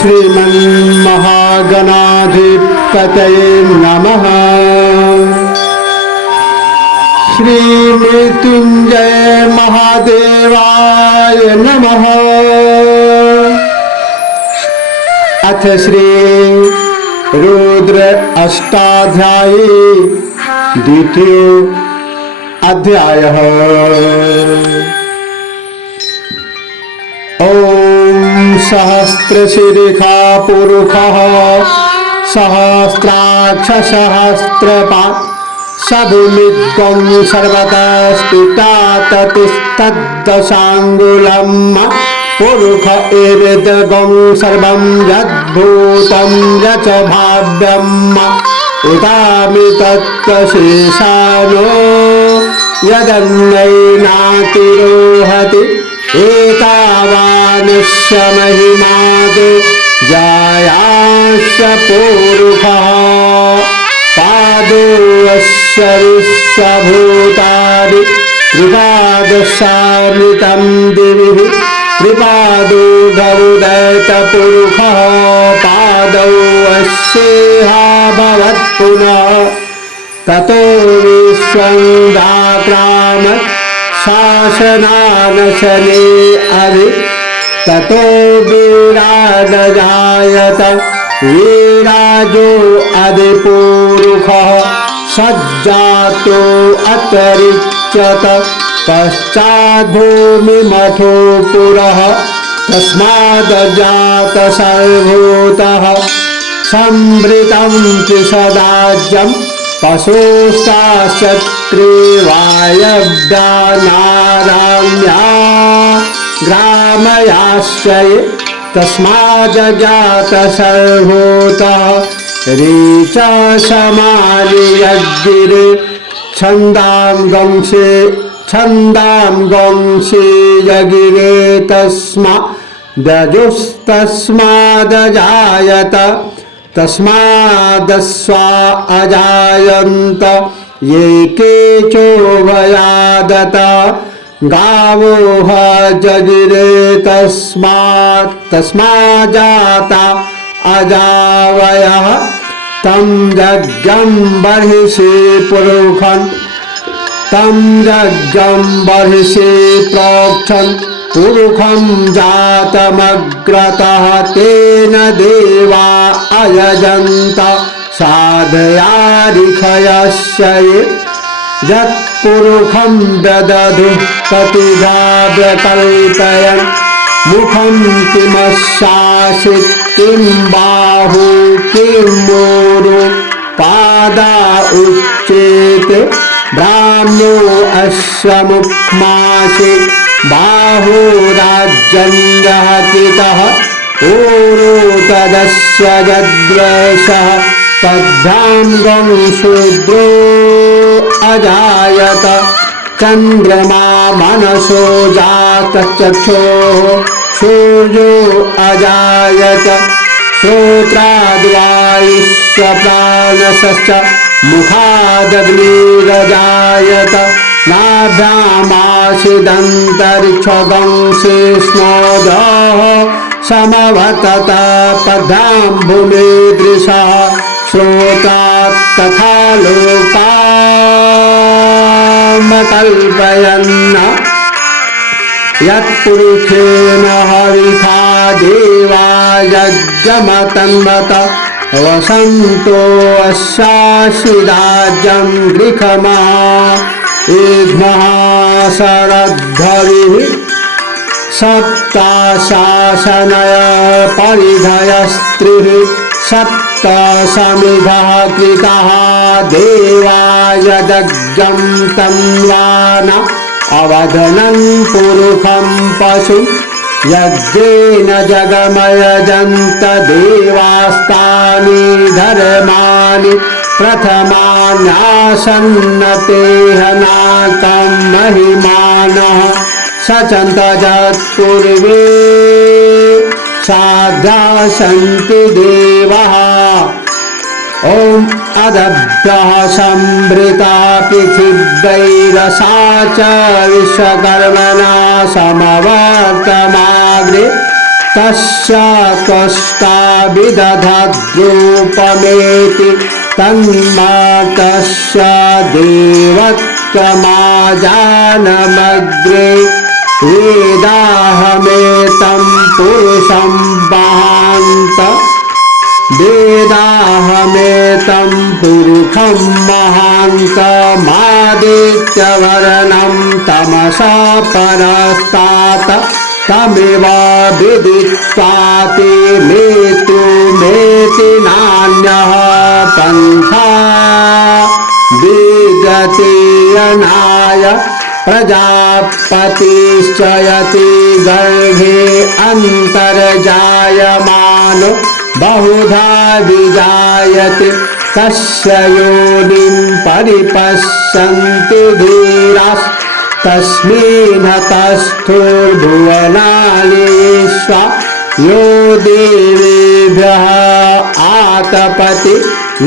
श्रीमन्महागणाधिपतये नमः। श्रीमृत्युंजय महादेवाय नमः। अथ श्री रुद्र अष्टाध्यायी द्वितीय अध्यायः। ओम सहस्रशीर्षा पुरुषः सहस्राक्ष सहस्रपात् सभूमित्वं सर्वतः स्फुटततिस्तद्दशाङ्गुलं पुरुष एवेदगं सर्वं यद्भूतं यच्च भाव्यम् उदामितत्वशेषानो यदन्यैनातिरोहति एतावानस्य महिमादो जायास्य पुरुषः पादो अस्य विश्वभूतानि त्रिपादशामृतं दिवि त्रिपादो गरुडैतपुरुषः पादौ अस्येहा भवत्पुनः ततो विश्वं शासनानशने अधि ततो वीराजजायत वीराजो अधिपुरुषः सज्जातो अतरिच्यत पश्चाद्भूमिमथो पुरः तस्माद्जात सर्वभूतः संवृतं त्रिसदाज्यं पशुस्ताश्चत्रिवायव्या नाराम्या ग्रामयाश्रये तस्माज्जात सर्वभूतः रीचा समालियद्गिरे छन्दां गंसे यगिरे तस्मादजायत तस्मादस्वा अजायन्त ये केचोभयादत गावो जगिरे तस्माज्जाता अजावयः तं यज्ञं बर्हिषि पुरुषं तं यज्ञं बर्हिषि प्रोक्षन् पुरुषं जातमग्रतः तेन देवा अयजन्त साधयारिषयस्य यत्पुरुषं ददधु ततिधा व्यकल्पयन् मुखं किमशासित् किं बाहु किं मोरो पादा उच्येते ब्राह्मो अस्य मुक्मासि बाहु राज्यञ्जहतितः पूरो तदस्य यद्वैषः तद्भ्राङ्गं शूद्रो अजायत चन्द्रमा मनसो जातश्चक्षुः सूर्यो अजायत श्रोत्राद्वायुश्च प्राणश्च मुखादग्निरजायत नाभ्यामासिदन्तरिक्षगंसिष्णोदः समवतत पद्भ्यां भूमिदृशः श्रोतात् तथा लोकामकल्पयन् यत्पुरुषेण हविषा देवा यज्ञमतन्वत वसन्तो अस्याशिराज्यं गृहमा शरद्धरिः सप्ताशासनय परिधयस्त्रिः सप्तसमिधः कृतः देवा यज्ञं तन्वान अवदनं पुरुषं पशु यज्ञेन जगमयजन्त देवास्तानि धर्माणि प्रथमान्यासन्नतेह नाकं महिमानः सचन्तजत्पूर्वे साध्या सन्ति देवः ओम अदभ्यः संवृता पृथिव्यैरसा च विश्वकर्मणा समवर्तमाग्रे तस्य त्वष्टा विदधद्रूपमेति तन्मातस्य देवत्वमाजानमग्रे वेदाहमेतं पुरुषं महान्त वेदाहमेतं पुरुषं महान्तमादित्यवर्णं तमसा परस्तात् तमेव विदित्वाति मेति नान्यः पन्था विगतीयनाय प्रजापतिश्चयति गर्भे अन्तर्जायमानो बहुधा विजायते तस्य योनिं परिपश्यन्ति धीराः तस्मिन्हतस्थुर्भुवनानि विश्वा यो देवेभ्यः आतपति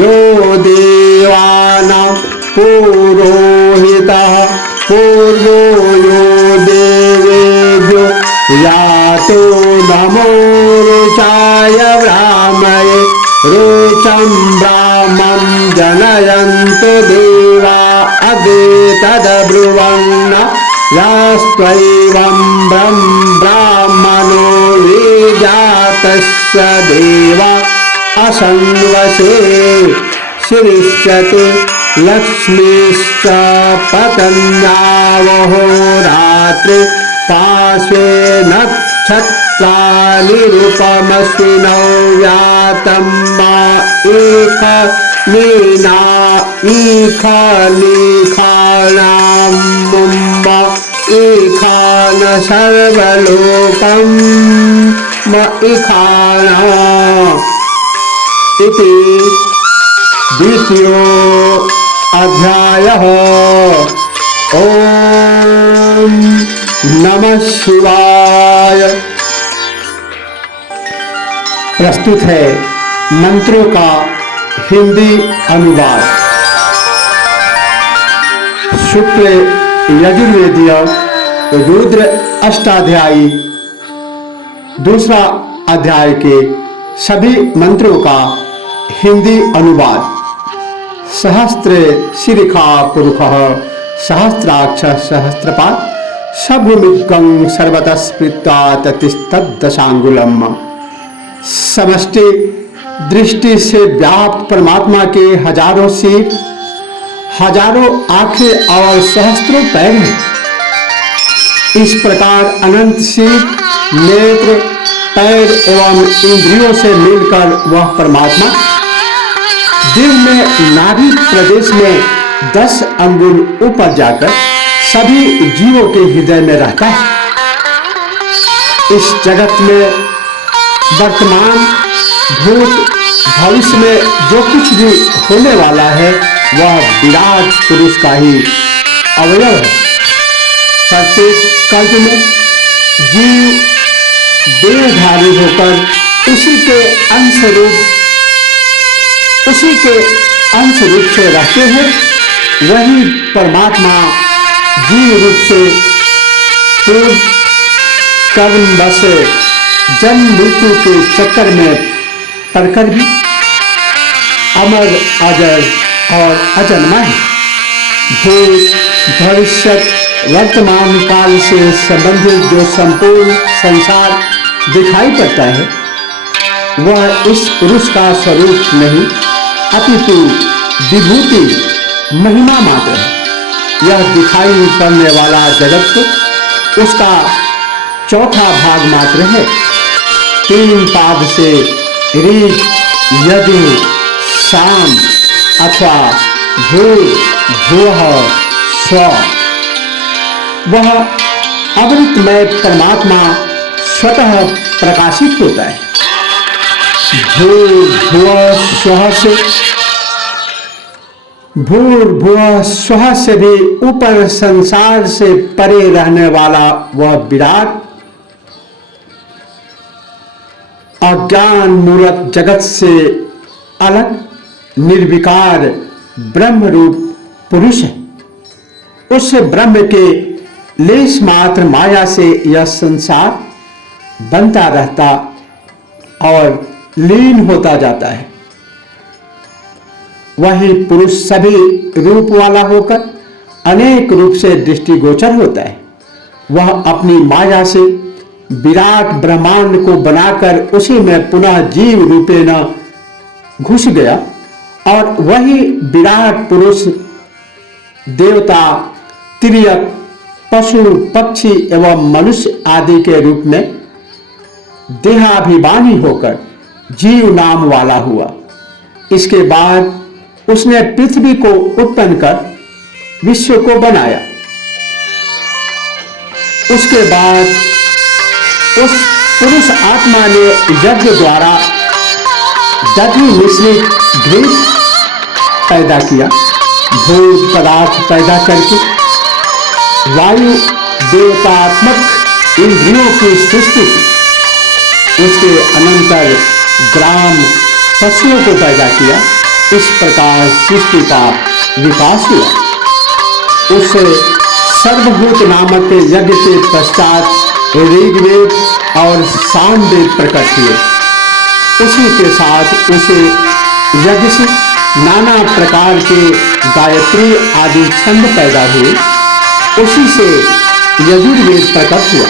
यो देवानां पुरोहितः पूर्वो यो देवेभ्यो यातो नमो रुचाय ब्राह्मणे रुचं ब्राह्मं जनयन्तु देवा अदेतद्ब्रुवन्न यास्त्वैवं ब्राह्मणो विजातस्य देवा असंवशे श्रीष्यते लक्ष्मीश्च पतन्यावहो रात्रि पार्श्वे नक्षत्राणि रूपमश्विनौ व्यातं मा ईखानां मुम्ब ईखान सर्वलोकं म ईखाना इति द्वितीयो अध्यायः। ओम नमः शिवाय। प्रस्तुत है मंत्रों का हिंदी अनुवाद। शुक्ल यजुर्वेदीय रुद्र अष्टाध्यायी दूसरा अध्याय के सभी मंत्रों का हिंदी अनुवाद। सहस्त्र शिरिखा पुरुषः सहस्राक्ष सहस्रपाद सभूमिगं सर्वतः स्मृत्वा ततिस्तद्दशांगुलम्। समष्टि दृष्टि से व्याप्त परमात्मा के हजारों सिर, हजारों आंखें और सहस्त्रों पैर हैं। इस प्रकार अनंत सिर, नेत्र, पैर एवं इंद्रियों से मिलकर वह परमात्मा दिल में नाभि प्रदेश में 10 अंगुल ऊपर जाकर सभी जीवों के हृदय में रहता है। इस जगत में वर्तमान, भूत, भविष्य में जो कुछ भी होने वाला है वह विराट पुरुष का ही अवयव है। प्रत्येक कल्प में जीव देहधारी होकर उसी के अंश रूप से रहते हैं। वही परमात्मा जीव रूप से पूर्व कर्म बस जन्म मृत्यु के चक्कर में पड़कर भी अमर, अजर और अजन्मा है। भूत, भविष्य, वर्तमान काल से संबंधित जो संपूर्ण संसार दिखाई पड़ता है वह इस पुरुष का स्वरूप नहीं अपितु विभूति महिमा मात्र है। यह दिखाई पड़ने वाला जगत उसका चौथा भाग मात्र है। 3 पाद से ऋग, यजु, साम अथवा भूर, भुवः, स्व वह अमृतमय परमात्मा स्वतः प्रकाशित होता है। भूर्भुवः स्वः से भी ऊपर संसार से परे रहने वाला वह विराट अज्ञान मूलक जगत से अलग निर्विकार ब्रह्म रूप पुरुष है। उस ब्रह्म के लेश मात्र माया से यह संसार बनता रहता और लीन होता जाता है। वही पुरुष सभी रूप वाला होकर अनेक रूप से दृष्टिगोचर होता है। वह अपनी माया से विराट ब्रह्मांड को बनाकर उसी में पुनः जीव रूपेण घुस गया और वही विराट पुरुष देवता, तिर्यक, पशु, पक्षी एवं मनुष्य आदि के रूप में देहाभिमानी होकर जीव नाम वाला हुआ। इसके बाद उसने पृथ्वी को उत्पन्न कर विश्व को बनाया। उसके बाद उस पुरुष आत्मा ने यज्ञ द्वारा दधि मिश्रित घृत पैदा किया, भोज पदार्थ पैदा करके वायु देवतात्मक इंद्रियों की सृष्टि की। उसके अनंतर ग्राम पशुओं को पैदा किया। इस प्रकार सृष्टि का विकास हुआ। उससे सर्वभूत नामक यज्ञ के पश्चात ऋग्वेद और सामवेद प्रकट हुए। उसी के साथ उसे यज्ञ से नाना प्रकार के गायत्री आदि छंद पैदा हुए। उसी से यजुर्वेद प्रकट हुआ।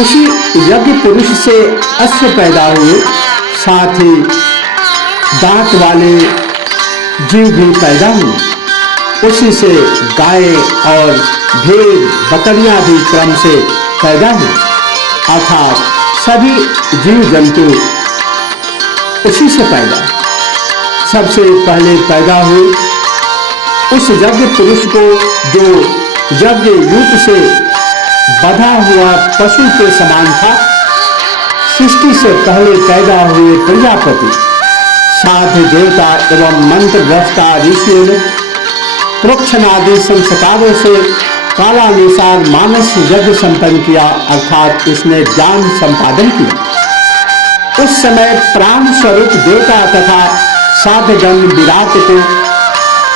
उसी यज्ञ पुरुष से अश्व पैदा हुए। साथ ही दांत वाले जीव भी पैदा हुए। उसी से गाय और भेड़, बकरियां भी क्रम से पैदा हुए। अर्थात सभी जीव जंतु उसी से पैदा। सबसे पहले पैदा हुए उस यज्ञ पुरुष को जो यज्ञ यूप से बधा हुआ पशु के समान था। सृष्टि से पहले पैदा हुए प्रजापति, साध्य देवता एवं मंत्र द्रष्टा ऋषियों ने प्रोक्षण आदि संस्कारों से कालानुसार मानस यज्ञ संपन्न किया, अर्थात उसने ज्ञान संपादन किया। उस समय प्राण स्वरूप देवता तथा साधगण विराट को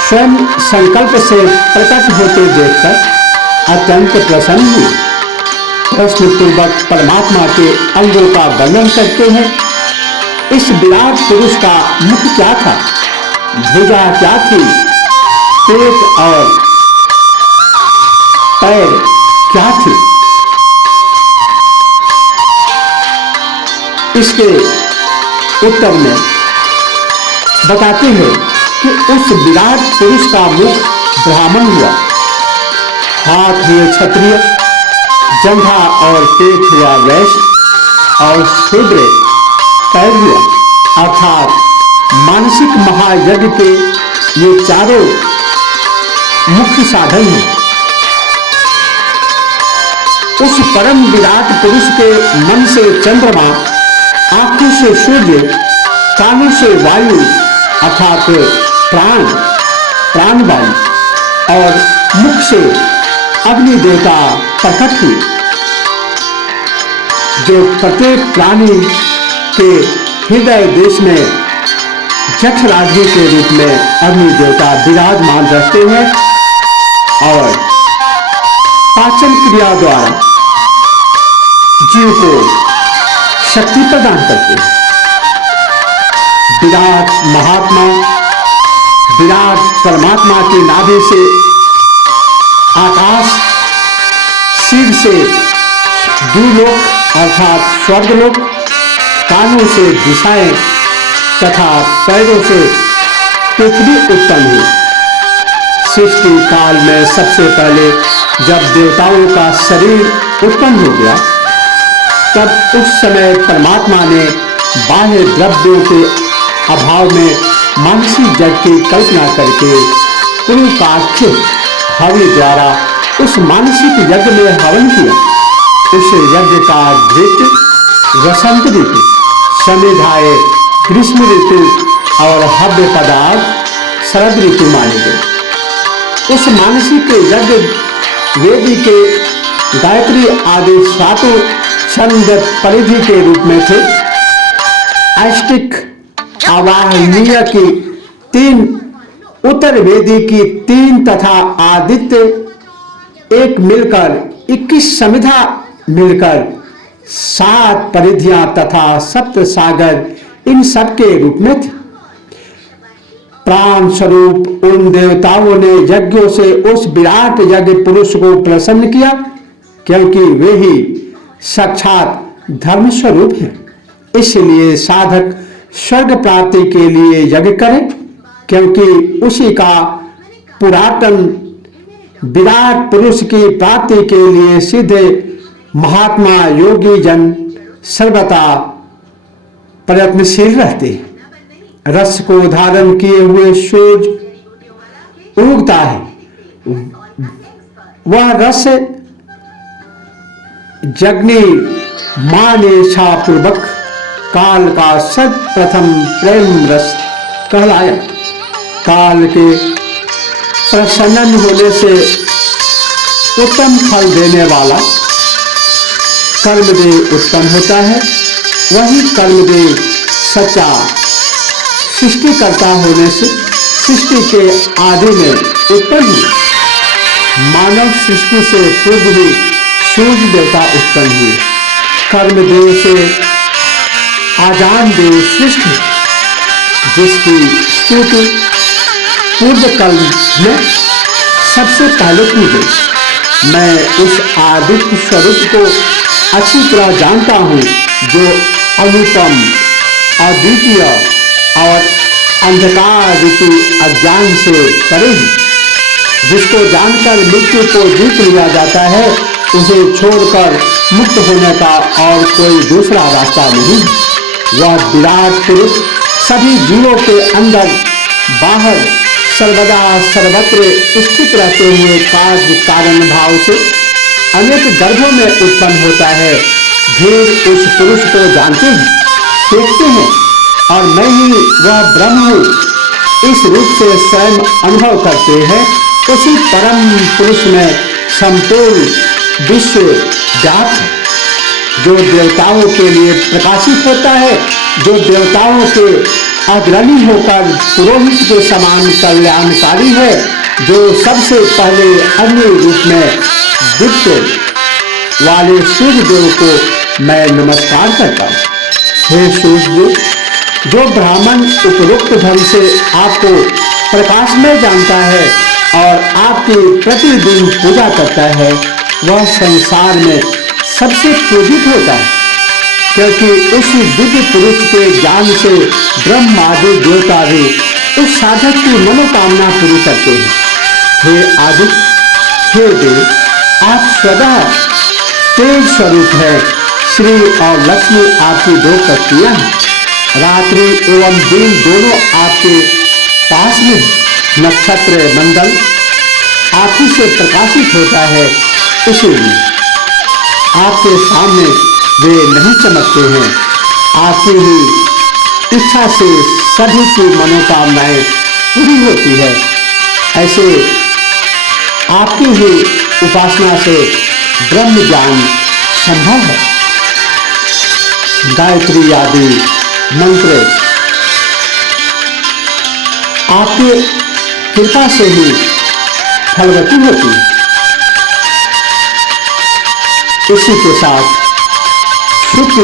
स्वयं संकल्प से प्रकट होते देखकर अत्यंत प्रसन्न हुए। प्रश्न पूर्वक परमात्मा के अंगों का वर्णन करते हैं। इस विराट पुरुष का मुख क्या था, भुजा क्या थी, पेट और पैर क्या थे। इसके उत्तर में बताते हैं कि उस विराट पुरुष का मुख ब्राह्मण हुआ, हाथ हुए क्षत्रिय, जंघा और पेट हुआ वैश्य और शूद्र पैर हुआ। अर्थात मानसिक महायज्ञ के ये चारों मुख्य साधन हैं। उस परम विराट पुरुष के मन से चंद्रमा, आंखों से सूर्य, कानों से वायु अर्थात प्राणवायु और मुख से अग्नि देवता प्रकट हुए, जो प्रत्येक प्राणी के हृदय देश में जठराग्नि के रूप में अग्नि देवता विराजमान रहते हैं और पाचन क्रिया द्वारा जीव को शक्ति प्रदान करते हैं। विराट महात्मा, विराट परमात्मा के नाभि से आकाश, सिर से द्युलोक अर्थात स्वर्गलोक, कानों से दिशाएं तथा पैरों से पृथ्वी उत्पन्न हुई। सृष्टि काल में सबसे पहले जब देवताओं का शरीर उत्पन्न हो गया, तब उस समय परमात्मा ने बाह्य द्रव्यों के अभाव में मानसिक जग की कल्पना करके पुरुषाख्य हवि द्वारा उस मानसिक यज्ञ में हवन किया। उस यज्ञ का घृत वसंत ऋतु, समिधाए ग्रीष्म ऋतु और हव्य पदार्थ शरद ऋतु माने गए। उस मानसिक यज्ञ वेदी के गायत्री आदि सातों छंद परिधि के रूप में थे। अष्टिक, आवाहनीय की 3, उत्तर वेदी की 3 तथा आदित्य एक मिलकर 21 समिधा मिलकर 7 परिधियां तथा सप्त सागर इन सबके रूप में थे। प्राण स्वरूप उन देवताओं ने यज्ञों से उस विराट यज्ञ पुरुष को प्रसन्न किया, क्योंकि वे ही साक्षात धर्म स्वरूप हैं। इसलिए साधक स्वर्ग प्राप्ति के लिए यज्ञ करे, क्योंकि उसी का पुरातन विराट पुरुष की प्राप्ति के लिए सीधे महात्मा योगी जन सर्वदा प्रयत्नशील रहते हैं। रस को धारण किए हुए सूरज उगता है, वह रस जगनी मां ने इच्छापूर्वक काल का सर्वप्रथम प्रेम रस कहलाया। काल के प्रसन्न होने से उत्तम फल देने वाला कर्मदेव उत्पन्न होता है। वही कर्मदेव सच्चा सृष्टिकर्ता होने से सृष्टि के आदि में उत्पन्न हुए। मानव सृष्टि से पूर्व ही सूर्य देवता उत्पन्न हुए। कर्मदेव से आजान देव सृष्टि, जिसकी स्तुति पूर्व कल में सबसे पहले की गई। मैं उस आदित्य स्वरूप को अच्छी तरह जानता हूँ, जो अनुपम, अद्वितीय और अंधकार रूपी अज्ञान से परे है। जिसको जानकर मृत्यु को जीत लिया जाता है, उसे छोड़कर मुक्त होने का और कोई दूसरा रास्ता नहीं। वह विराट पुरुष सभी जीवों के अंदर बाहर सर्वदा सर्वत्र स्थित रहते हुए कार्य कारण भाव से अनेक गर्भों में उत्पन्न होता है। धीर उस पुरुष को जानते हैं, देखते हैं, और मैं ही वह ब्रह्म हूँ, इस रूप से स्वयं अनुभव करते हैं। उसी परम पुरुष में संपूर्ण विश्व व्याप्त है, जो देवताओं के लिए प्रकाशित होता है, जो देवताओं के अग्रणी होकर पुरोहित के समान कल्याणकारी है, जो सबसे पहले अन्य रूप में दिव्य वाले सूर्य देव को मैं नमस्कार करता हूँ। हे सूर्य, जो ब्राह्मण उपरोक्त ढंग से आपको प्रकाश में जानता है और आपकी प्रतिदिन पूजा करता है, वह संसार में सबसे पूजित होता है, क्योंकि उस दिव्य पुरुष के ज्ञान से ब्रह्म आदि देवता भी उस साधक की मनोकामना पूरी करते हैं। हे आदित्य, हे देव, आप स्वतः तेज स्वरूप है। श्री और लक्ष्मी आपकी दो पत्नियां हैं। रात्रि एवं दिन दोनों आपके पास में। नक्षत्र मंडल आप ही से प्रकाशित होता है, इसलिए आपके सामने वे नहीं चमकते हैं। आपकी ही इच्छा से सभी की मनोकामनाएं पूरी होती है। ऐसे आपकी ही उपासना से ब्रह्म ज्ञान संभव है। गायत्री आदि मंत्र आपके कृपा से ही फलवती होती है। इसी के साथ शुक्ल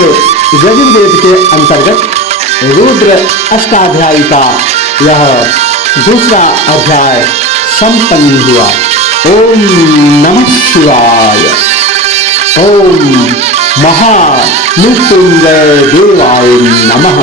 यजुर्वेद के अंतर्गत रुद्र अष्टाध्यायी का यह दूसरा अध्याय संपन्न हुआ। ओम नमः शिवाय। ओम महामृत्युंजय देवाय नमः।